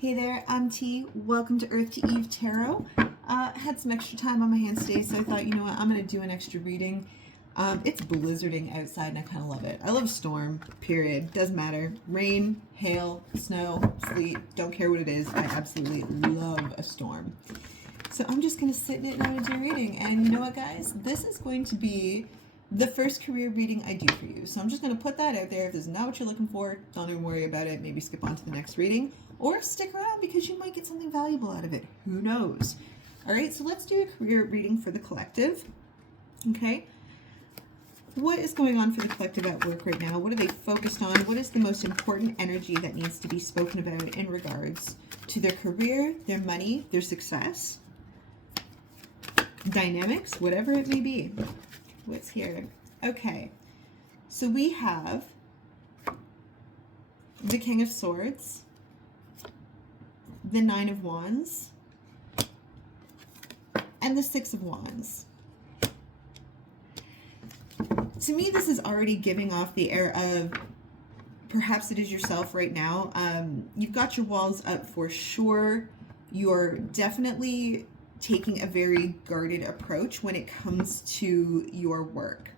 Hey there, I'm T. Welcome to Earth to Eve Tarot. Had some extra time on my hands today, so I thought, you know what, I'm going to do an extra reading. It's blizzarding outside, and I kind of love it. I love a storm, period. Doesn't matter. Rain, hail, snow, sleet, don't care what it is. I absolutely love a storm. So I'm just going to sit in it and I'm going to do a reading. And you know what, guys? This is going to be the first career reading I do for you. So I'm just going to put that out there. If this is not what you're looking for, don't even worry about it. Maybe skip on to the next reading. Or stick around because you might get something valuable out of it. Who knows? All right, so let's do a career reading for the collective. Okay. What is going on for the collective at work right now? What are they focused on? What is the most important energy that needs to be spoken about in regards to their career, their money, their success, dynamics, whatever it may be? What's here? Okay. So we have the King of Swords, the Nine of Wands, and the Six of Wands. To me, this is already giving off the air of perhaps it is yourself right now. You've got your walls up for sure. You're definitely taking a very guarded approach when it comes to your work.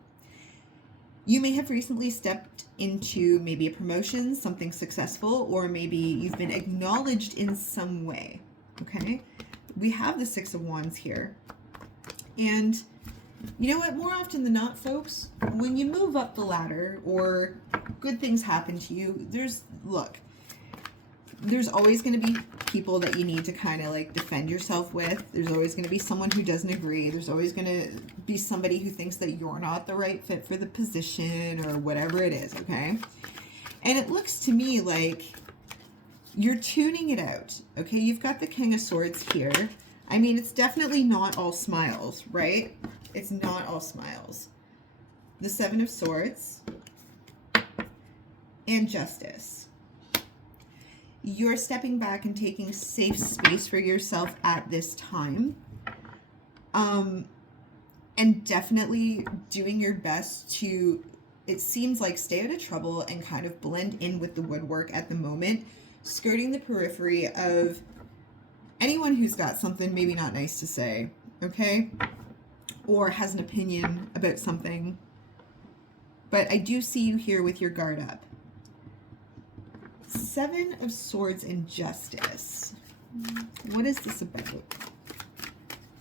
You may have recently stepped into maybe a promotion, something successful, or maybe you've been acknowledged in some way, okay? We have the Six of Wands here. And you know what? More often than not, folks, when you move up the ladder or good things happen to you, there's always going to be people that you need to kind of like defend yourself with. There's always going to be someone who doesn't agree. There's always going to be somebody who thinks that you're not the right fit for the position or whatever it is, okay? And it looks to me like you're tuning it out, okay? You've got the King of Swords here. I mean, it's definitely not all smiles, right? It's not all smiles. The Seven of Swords and Justice. You're stepping back and taking safe space for yourself at this time. And definitely doing your best to, it seems like, stay out of trouble and kind of blend in with the woodwork at the moment, skirting the periphery of anyone who's got something maybe not nice to say, okay? Or has an opinion about something. But I do see you here with your guard up. Seven of Swords and Justice. What is this about?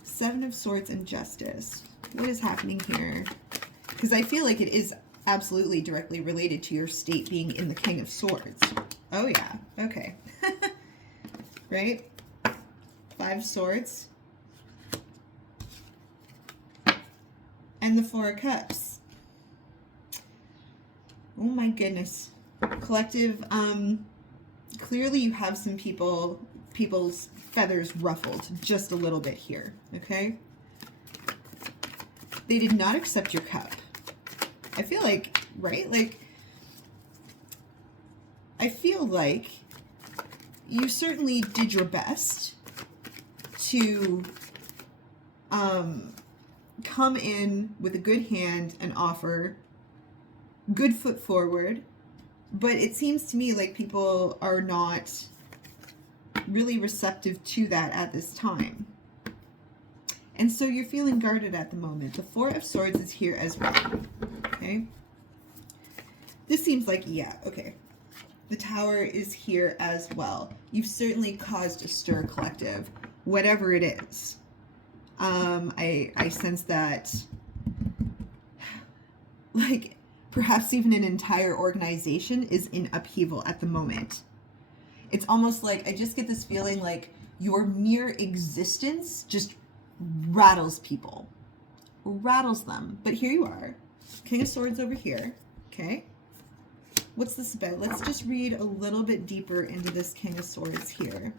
Seven of Swords and Justice. What is happening here? Because I feel like it is absolutely directly related to your state being in the King of Swords. Oh yeah, okay. Right? Five of Swords. And the Four of Cups. Oh my goodness. Collective, clearly you have some people's feathers ruffled just a little bit here, okay? They did not accept your cup. I feel like, right? Like, I feel like you certainly did your best to come in with a good hand and offer, good foot forward, but it seems to me like people are not really receptive to that at this time. And so you're feeling guarded at the moment. The Four of Swords is here as well, okay? This seems like, yeah, okay. The Tower is here as well. You've certainly caused a stir, collective, whatever it is. I sense that, like, perhaps even an entire organization is in upheaval at the moment. It's almost like, I just get this feeling like your mere existence just rattles people. Rattles them. But here you are. King of Swords over here. Okay. What's this about? Let's just read a little bit deeper into this King of Swords here.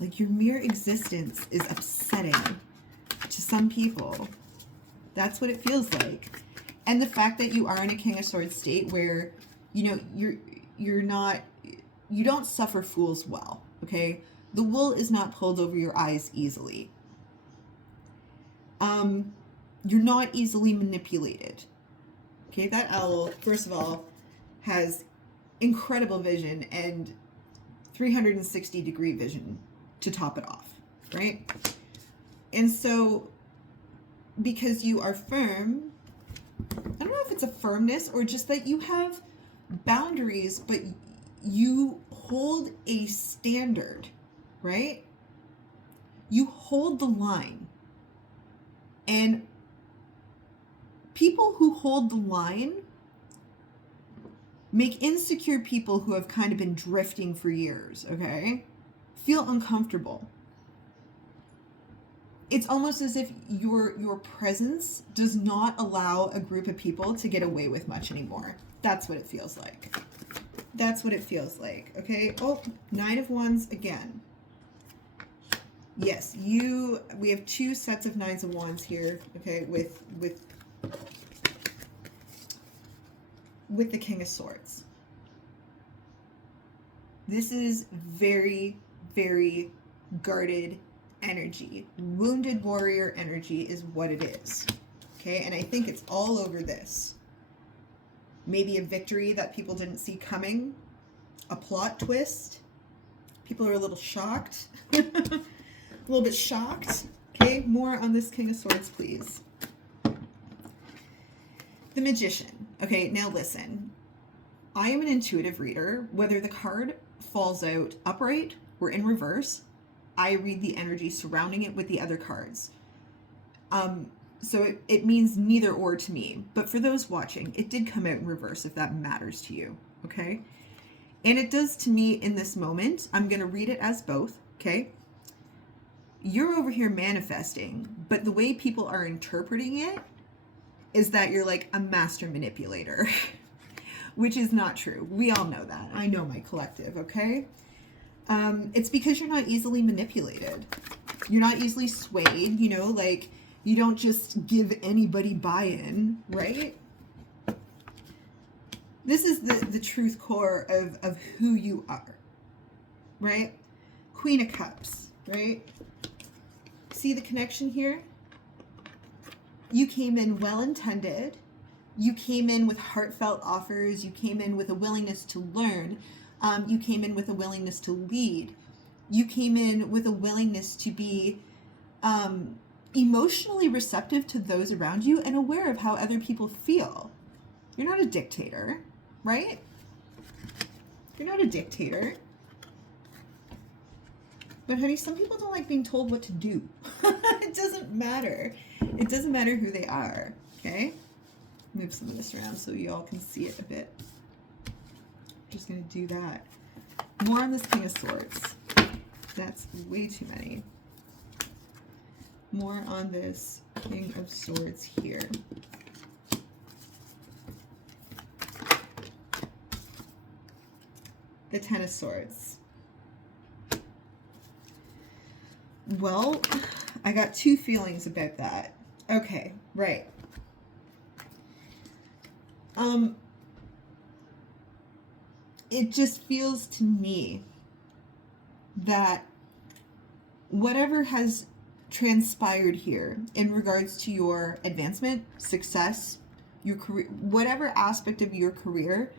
Like, your mere existence is upsetting to some people. That's what it feels like. And the fact that you are in a King of Swords state where, you know, you don't suffer fools well, okay? The wool is not pulled over your eyes easily. You're not easily manipulated. Okay, that owl, first of all, has incredible vision, and 360-degree vision to top it off, right? And so, because you are firm, I don't know if it's a firmness or just that you have boundaries, but you hold a standard, right? You hold the line. And people who hold the line make insecure people who have kind of been drifting for years, okay, feel uncomfortable. It's almost as if your presence does not allow a group of people to get away with much anymore. That's what it feels like. That's what it feels like, okay? Oh, 9 of Wands again. Yes, we have 2 sets of 9s of Wands here, okay, with the King of Swords. This is very, very guarded energy. Wounded warrior energy is what it is. Okay, and I think it's all over this. Maybe a victory that people didn't see coming. A plot twist. People are a little shocked. A little bit shocked. Okay, more on this King of Swords, please. The Magician. Okay, now listen. I am an intuitive reader. Whether the card falls out upright or in reverse, I read the energy surrounding it with the other cards. So it means neither or to me. But for those watching, it did come out in reverse if that matters to you, okay? And it does to me in this moment. I'm going to read it as both, okay? You're over here manifesting, but the way people are interpreting it is that you're like a master manipulator, which is not true. We all know that. I know my collective, okay? It's because you're not easily manipulated. You're not easily swayed, you know, like you don't just give anybody buy-in, right? This is the truth core of who you are, right? Queen of Cups, right? See the connection here? You came in well-intended. You came in with heartfelt offers. You came in with a willingness to learn. You came in with a willingness to lead. You came in with a willingness to be emotionally receptive to those around you and aware of how other people feel. You're not a dictator, right? You're not a dictator. But honey, some people don't like being told what to do. It doesn't matter. It doesn't matter who they are, okay? Move some of this around so you all can see it a bit. Just gonna do that. More on this King of Swords. That's way too many. More on this King of Swords here. The Ten of Swords. Well, I got 2 feelings about that. Okay, right. It just feels to me that whatever has transpired here in regards to your advancement, success, your career, whatever aspect of your career,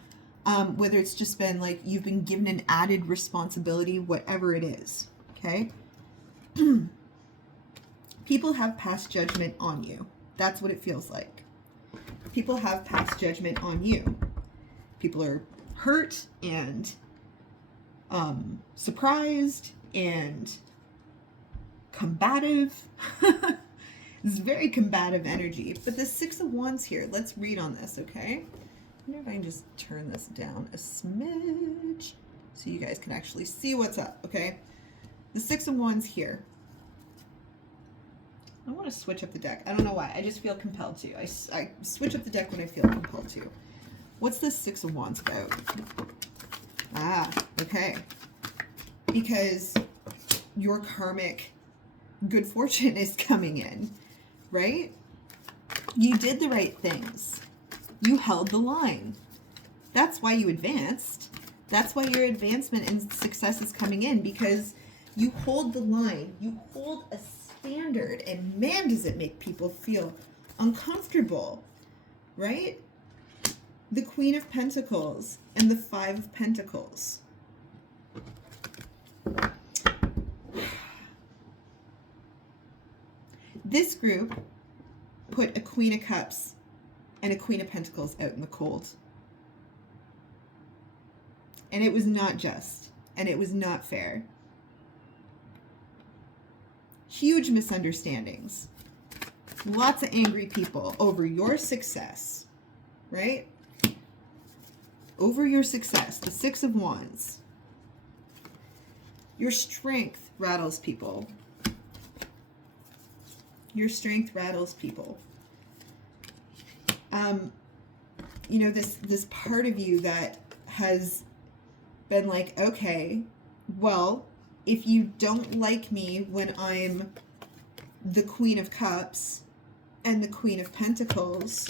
whether it's just been like you've been given an added responsibility, whatever it is, okay? People have passed judgment on you. That's what it feels like. People have passed judgment on you. People are hurt and surprised and combative. This is very combative energy. But the 6 of Wands here, let's read on this, okay? I wonder if I can just turn this down a smidge so you guys can actually see what's up, okay? The 6 of Wands here. I want to switch up the deck. I don't know why. I just feel compelled to. I switch up the deck when I feel compelled to. What's this 6 of Wands about? Ah, okay. Because your karmic good fortune is coming in, right? You did the right things. You held the line. That's why you advanced. That's why your advancement and success is coming in, because you hold the line. You hold a standard, and man, does it make people feel uncomfortable, right? The Queen of Pentacles and the 5 of Pentacles. This group put a Queen of Cups and a Queen of Pentacles out in the cold. And it was not just, and it was not fair. Huge misunderstandings. Lots of angry people over your success, right? Over your success, the Six of Wands. Your strength rattles people. Your strength rattles people. You know, this part of you that has been like, okay, well, if you don't like me when I'm the Queen of Cups and the Queen of Pentacles,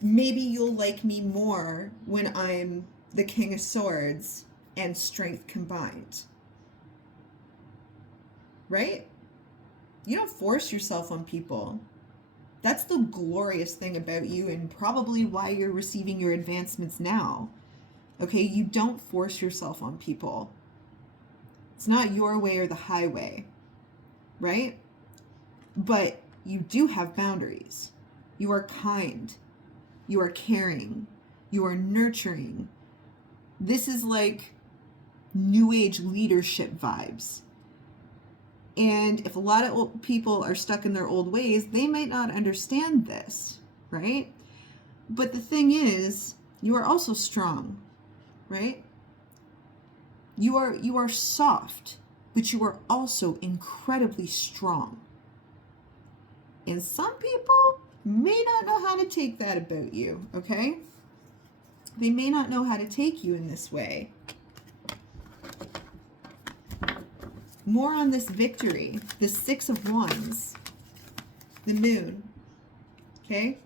maybe you'll like me more when I'm the King of Swords and Strength combined. Right? You don't force yourself on people. That's the glorious thing about you, and probably why you're receiving your advancements now. Okay, you don't force yourself on people. It's not your way or the highway, right? But you do have boundaries. You are kind. You are caring. You are nurturing. This is like New Age leadership vibes. And if a lot of people are stuck in their old ways, they might not understand this, right? But the thing is, you are also strong, right? You are soft, but you are also incredibly strong. And some people may not know how to take that about you, okay? They may not know how to take you in this way. More on this victory, the Six of Wands, the Moon, okay?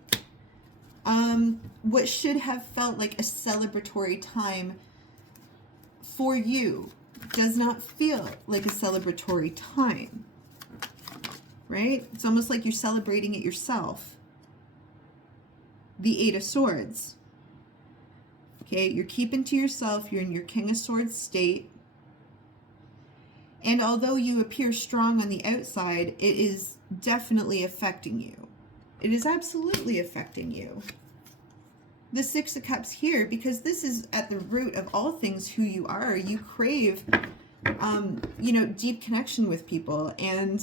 What should have felt like a celebratory time for you does not feel like a celebratory time, right? It's almost like you're celebrating it yourself. The Eight of Swords, okay? You're keeping to yourself. You're in your King of Swords state. And although you appear strong on the outside, it is definitely affecting you. It is absolutely affecting you. The Six of Cups here, because this is at the root of all things who you are. You crave, you know, deep connection with people. And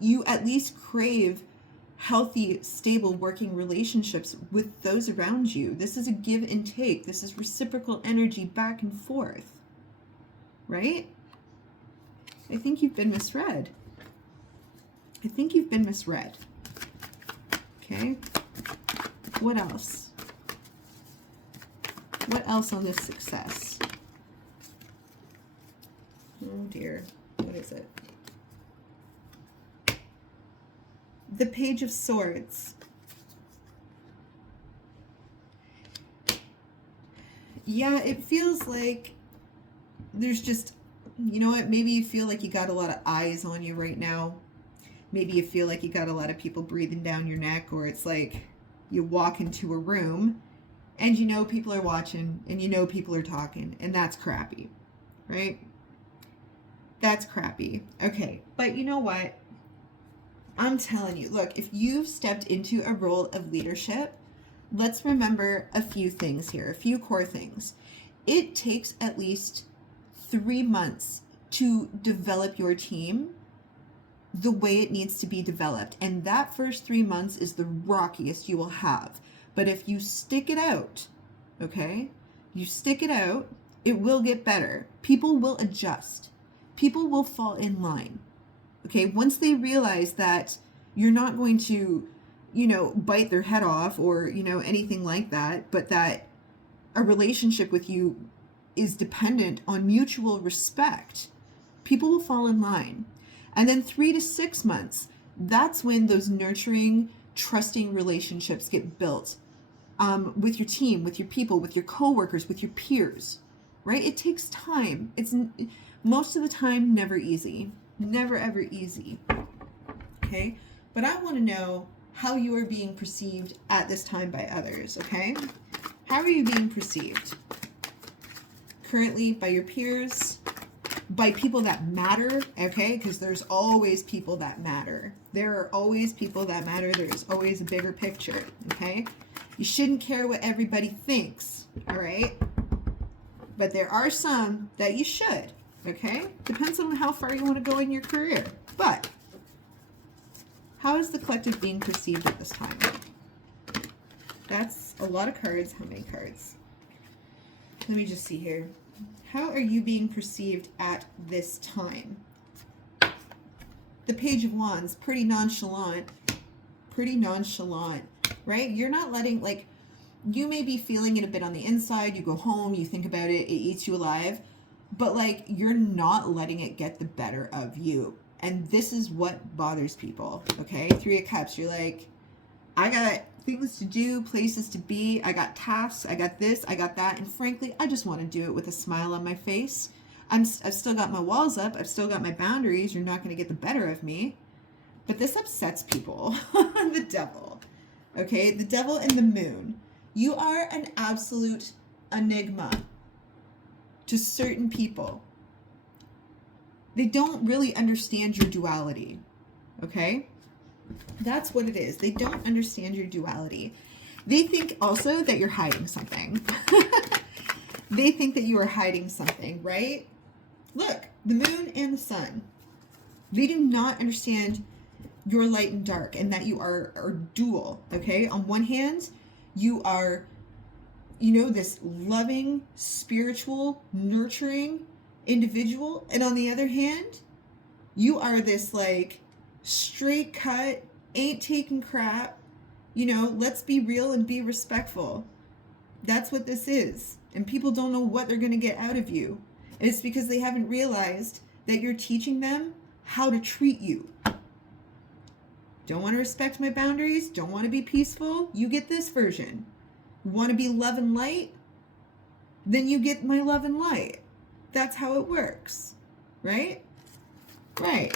you at least crave healthy, stable working relationships with those around you. This is a give and take. This is reciprocal energy back and forth. Right? I think you've been misread. I think you've been misread. Okay? What else? What else on this success? Oh dear. What is it? The Page of Swords. Yeah, it feels like there's just, you know what, maybe you feel like you got a lot of eyes on you right now. Maybe you feel like you got a lot of people breathing down your neck, or it's like you walk into a room and you know people are watching and you know people are talking, and that's crappy, right? That's crappy. Okay, but you know what? I'm telling you, look, if you've stepped into a role of leadership, let's remember a few things here, a few core things. It takes at least 3 months to develop your team the way it needs to be developed. And that first 3 months is the rockiest you will have. But if you stick it out, okay, you stick it out, it will get better. People will adjust. People will fall in line. Okay, once they realize that you're not going to, you know, bite their head off or, you know, anything like that, but that a relationship with you is dependent on mutual respect, people will fall in line. And then 3 to 6 months, that's when those nurturing, trusting relationships get built with your team, with your people, with your coworkers, with your peers, right? It takes time. It's most of the time never easy. Never ever easy. Okay? But I want to know how you are being perceived at this time by others, okay? How are you being perceived? Currently by your peers, by people that matter, okay? Because there's always people that matter. There are always people that matter. There's always a bigger picture, okay? You shouldn't care what everybody thinks, all right? But there are some that you should, okay? Depends on how far you want to go in your career. But how is the collective being perceived at this time? That's a lot of cards. How many cards? Let me just see here. How are you being perceived at this time? The Page of Wands, pretty nonchalant, right? You're not letting, like, you may be feeling it a bit on the inside. You go home, you think about it, it eats you alive, but like, you're not letting it get the better of you. And this is what bothers people, okay? Three of Cups, you're like, I got things to do, places to be, I got tasks, I got this, I got that, and frankly, I just want to do it with a smile on my face. I've still got my walls up, I've still got my boundaries, you're not going to get the better of me. But this upsets people. The Devil, okay? The Devil and the Moon. You are an absolute enigma to certain people. They don't really understand your duality, okay? That's what it is. They don't understand your duality. They think also that you're hiding something. They think that you are hiding something, right? Look, the moon and the sun. They do not understand your light and dark, and that you are dual, okay? On one hand, you are, you know, this loving, spiritual, nurturing individual, and on the other hand, you are this like straight cut, ain't taking crap, you know, let's be real and be respectful. That's what this is. And people don't know what they're going to get out of you. And it's because they haven't realized that you're teaching them how to treat you. Don't want to respect my boundaries, don't want to be peaceful, you get this version. Want to be love and light? Then you get my love and light. That's how it works, right? Right.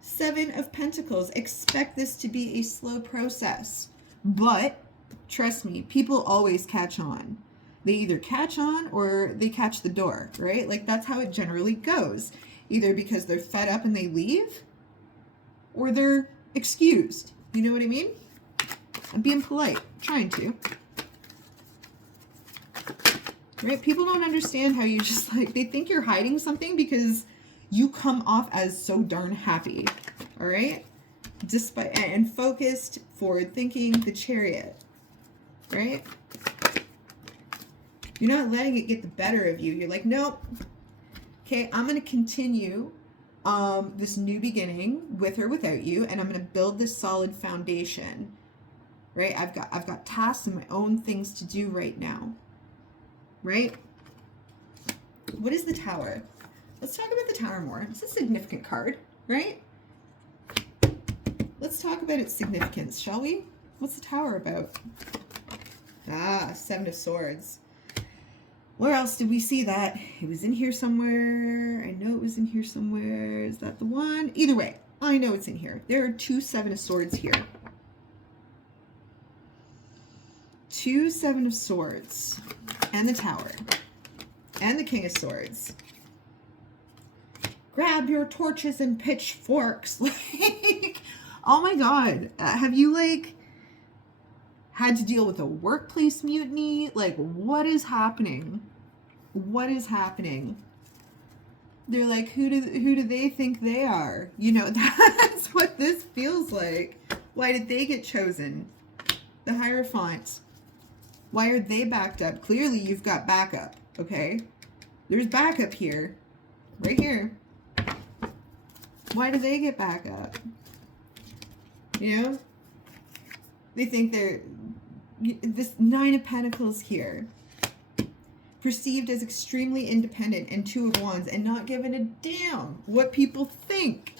Seven of Pentacles. Expect this to be a slow process. But, trust me, people always catch on. They either catch on or they catch the door, right? Like, that's how it generally goes. Either because they're fed up and they leave, or they're excused. You know what I mean? I'm being polite. Trying to. Right? People don't understand how you just like, they think you're hiding something because you come off as so darn happy. All right? Despite, and focused, forward thinking, the Chariot. Right? You're not letting it get the better of you. You're like, nope. Okay, I'm going to continue this new beginning with or without you, and I'm going to build this solid foundation. Right? I've got tasks and my own things to do right now. Right? What is the Tower? Let's talk about the Tower more. It's a significant card, right? Let's talk about its significance, shall we? What's the Tower about? Ah, Seven of Swords. Where else did we see that? It was in here somewhere. I know it was in here somewhere. Is that the one? Either way, I know it's in here. There are two Seven of Swords here. Two Seven of Swords. And the Tower. And the King of Swords. Grab your torches and pitchforks. Like, oh my God. Have you, like, had to deal with a workplace mutiny? Like, what is happening? What is happening? They're like, who do they think they are? You know, that's what this feels like. Why did they get chosen? The Hierophant. Why are they backed up? Clearly, you've got backup, okay? There's backup here. Right here. Why do they get backup? You know? They think they're... This Nine of Pentacles here. Perceived as extremely independent, and Two of Wands, and not giving a damn what people think.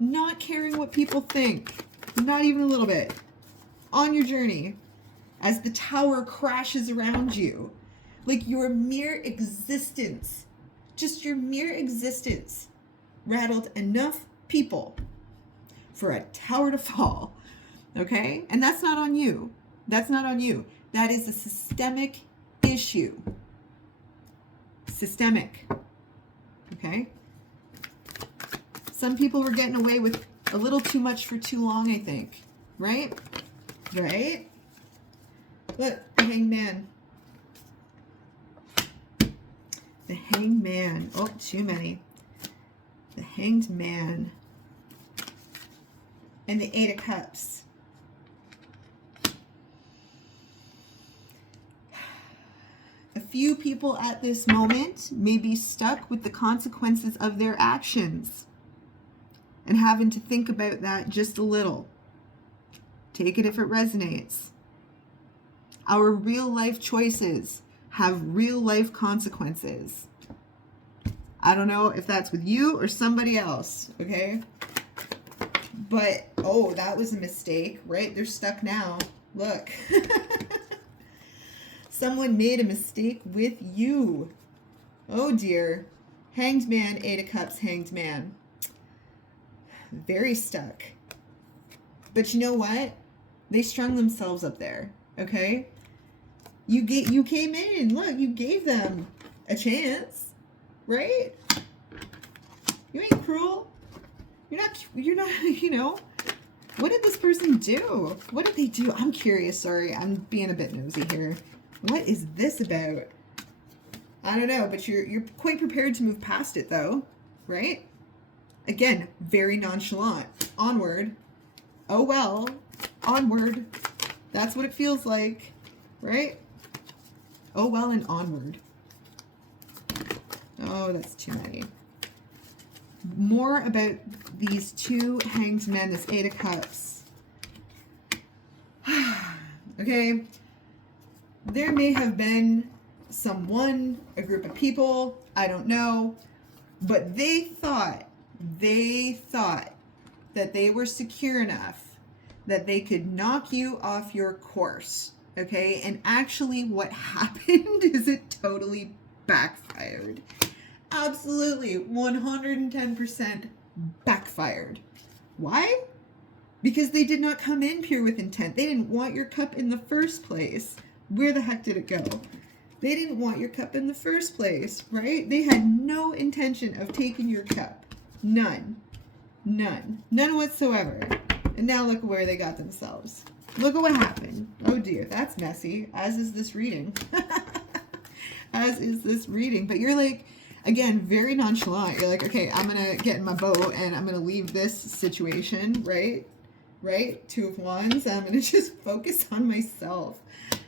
Not caring what people think. Not even a little bit. On your journey. As the Tower crashes around you. Like, your mere existence, just your mere existence, rattled enough people for a tower to fall. Okay? And that's not on you. That's not on you. That is a systemic issue. systemic. Okay? Some people were getting away with a little too much for too long, I think. Right? Right? Look, the Hanged Man. The Hanged Man. Oh, too many. The Hanged Man. And the Eight of Cups. A few people at this moment may be stuck with the consequences of their actions and having to think about that just a little. Take it if it resonates. Our real life choices have real life consequences. I don't know if that's with you or somebody else, okay? But, oh, that was a mistake, right? They're stuck now. Look. Someone made a mistake with you. Oh, dear. Hanged Man, Eight of Cups, Hanged Man. Very stuck. But you know what? They strung themselves up there, okay? You came in. Look, you gave them a chance, right? You ain't cruel. You're not, you know. What did this person do? What did they do? I'm curious, sorry. I'm being a bit nosy here. What is this about? I don't know, but you're quite prepared to move past it though, right? Again, very nonchalant. Onward. Oh well. Onward. That's what it feels like, right? Oh well and onward. Oh, that's too many. More about these two Hanged Men, this Eight of Cups. Okay. There may have been someone, a group of people, I don't know, but they thought that they were secure enough that they could knock you off your course, okay? And actually what happened is it totally backfired. Absolutely, 110% backfired. Why? Because they did not come in pure with intent. They didn't want your cup in the first place. Where the heck did it go? They didn't want your cup in the first place, right? They had no intention of taking your cup. None. None. None whatsoever. And now look where they got themselves. Look at what happened. Oh dear, that's messy. As is this reading. As is this reading. But you're like, again, very nonchalant. You're like, okay, I'm going to get in my boat and I'm going to leave this situation, right? Right? Two of Wands. I'm going to just focus on myself.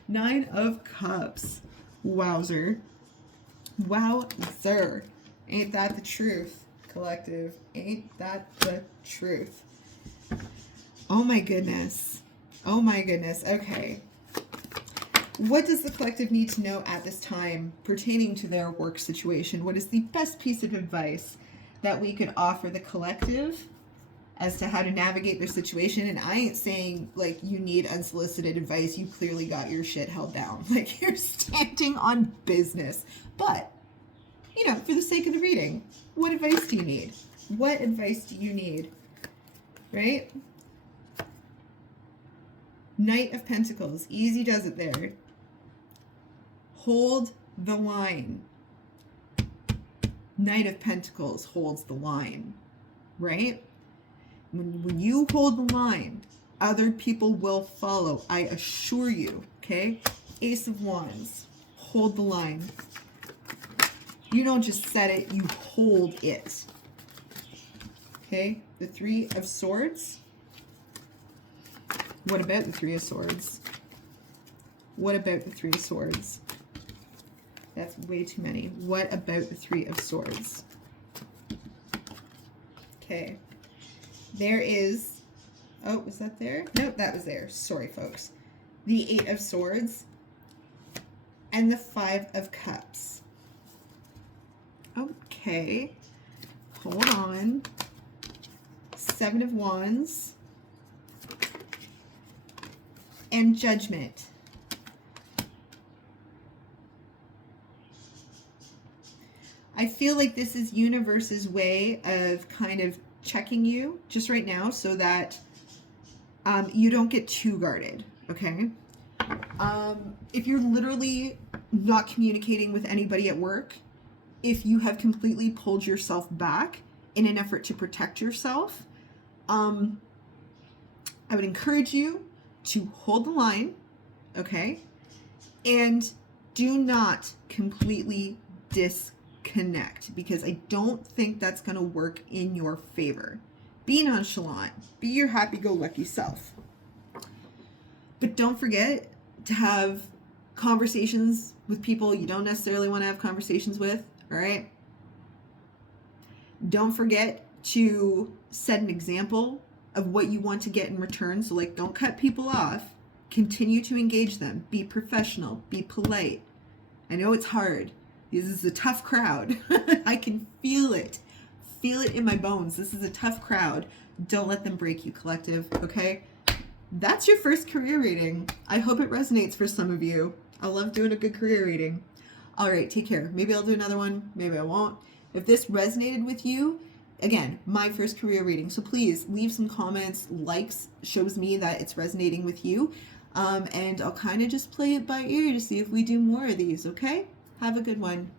Nine of Cups. Wowzer. Wowzer. Ain't that the truth, collective? Ain't that the truth? Oh my goodness. Oh my goodness. Okay. What does the collective need to know at this time pertaining to their work situation? What is the best piece of advice that we could offer the collective as to how to navigate their situation? And I ain't saying like you need unsolicited advice. You clearly got your shit held down. Like you're standing on business. But, you know, for the sake of the reading, what advice do you need? What advice do you need? Right? Knight of Pentacles. Easy does it there. Hold the line. Knight of Pentacles holds the line. Right? When you hold the line, other people will follow. I assure you. Okay? Ace of Wands. Hold the line. You don't just set it, you hold it. Okay? The Three of Swords. What about the Three of Swords? What about the Three of Swords? That's way too many. What about the Three of Swords? Okay. There is... Oh, was that there? Nope, that was there. Sorry, folks. The Eight of Swords. And the Five of Cups. Okay. Hold on. Seven of Wands. And Judgment. I feel like this is universe's way of kind of checking you just right now so that you don't get too guarded, okay? If you're literally not communicating with anybody at work, if you have completely pulled yourself back in an effort to protect yourself, I would encourage you to hold the line, okay? And do not completely disconnect, because I don't think that's going to work in your favor. Be nonchalant. Be your happy-go-lucky self. But don't forget to have conversations with people you don't necessarily want to have conversations with, all right? Don't forget to set an example of what you want to get in return. So, like, don't cut people off. Continue to engage them. Be professional. Be polite. I know it's hard. This is a tough crowd. I can feel it. Feel it in my bones. This is a tough crowd. Don't let them break you, collective, okay? That's your first career reading. I hope it resonates for some of you. I love doing a good career reading. All right, take care. Maybe I'll do another one. Maybe I won't. If this resonated with you, again, my first career reading. So please leave some comments. Likes shows me that it's resonating with you. And I'll kind of just play it by ear to see if we do more of these, okay? Have a good one.